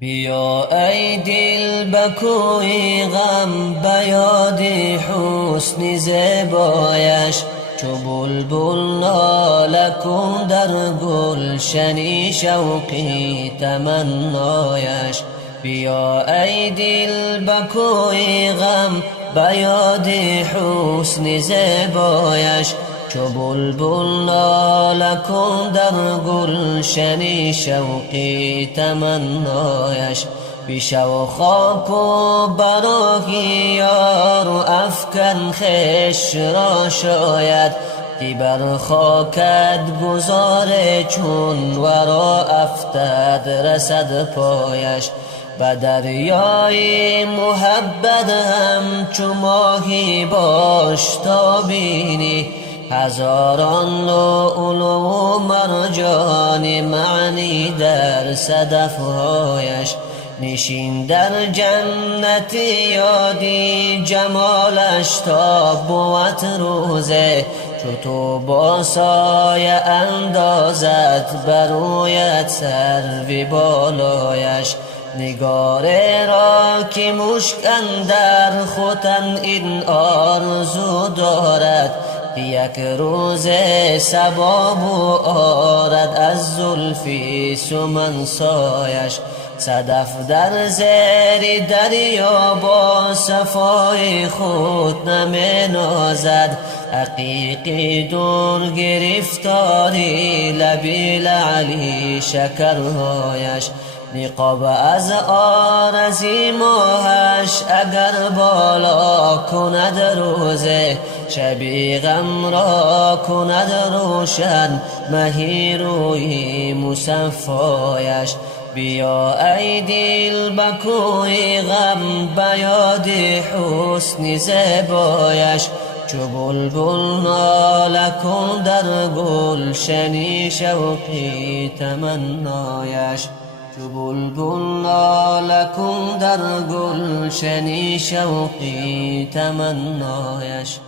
بیا ای دل بکوی غم بیاد حسن زیبایش، چو بلبل ناله کن در گلشنی شوقی تمنایش. بیا ای دل بکوی غم بیاد حسن زیبایش، چو بلبل ناله کن در گلشنی شوقی تمنایش. بشو خاک و برای یار و افکن خویش را شاید، که بر خاکت گذار چون ورا افتد رسد پایش. به دریای محبت همچو ماهی باش تا بینی، هزاران لؤلؤ و مرجان معنی در صدفهایش. نشین در جنت یادی جمالش تا بود روزه، چو تو با سایه اندازد برویت سرو بالایش. نگاره را که مشک اندر ختن این آرزو دارد، یک روز سبابو آرد از زلفی سمن سایش. صدف در زیر دریا با صفای خود نمی نازد، حقیقی دور گرفتاری لبی لعلی شکرهایش. نقاب از آرزی ماهش اگر بالا کند روزه، شبی غم را کند روشن مهی روی مصفایش. بیا ای دل بکوی غم بیاد حسن زیبایش، چو بلبل ناله کن در گلشنی شوقی تمنایش. چو بلبل ناله کن در گلشنی شوقی تمنایش.